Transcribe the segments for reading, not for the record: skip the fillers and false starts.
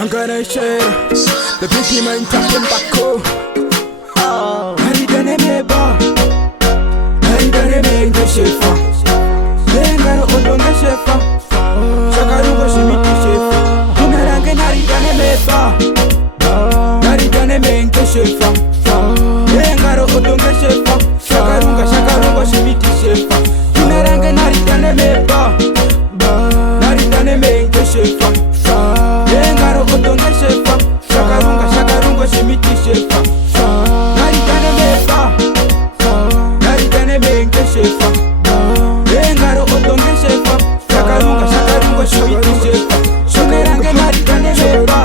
Yangana share the pretty man tapping backo. Hari dane meba, hari dane menga shefa. Yangana odonga shefa, shakarungo shimiti shefa. Tunarange hari dane meba, hari dane menga shefa. Yangana odonga shefa, shakarungo shimiti shefa. Tunarange hari dane meba, hari dane menga shefa. Yengaro odonge shefa, shakarungo shimiti shefa. Naritane meba, naritane menke shefa. Yengaro odonge shefa, shakarungo shimiti shefa. Shonerange naritane meba,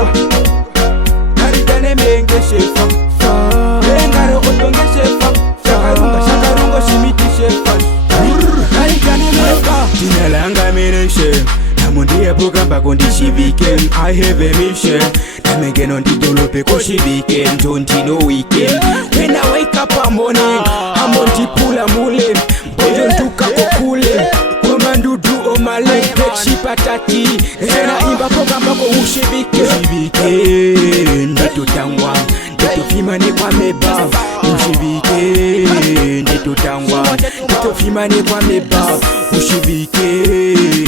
naritane menke shefa. Yengaro odonge shefa, shakarungo shimiti shefa. Naritane meba, tinalanga meneshe. Namundiye bugamba kondishibike. I have a mission. Namenge nondidolope koshibike. Don't no weekend. When I wake up a morning, I'm on tipula mule. Boyo ntuka kokule. Komandudu omale. Pekshi patati. Zena imba bugamba ko ushibike. Ushibike. Nditutangwa. Nditufimane kwa meba. Ushibike. Nditutangwa. Nditufimane kwa meba. Ushibike.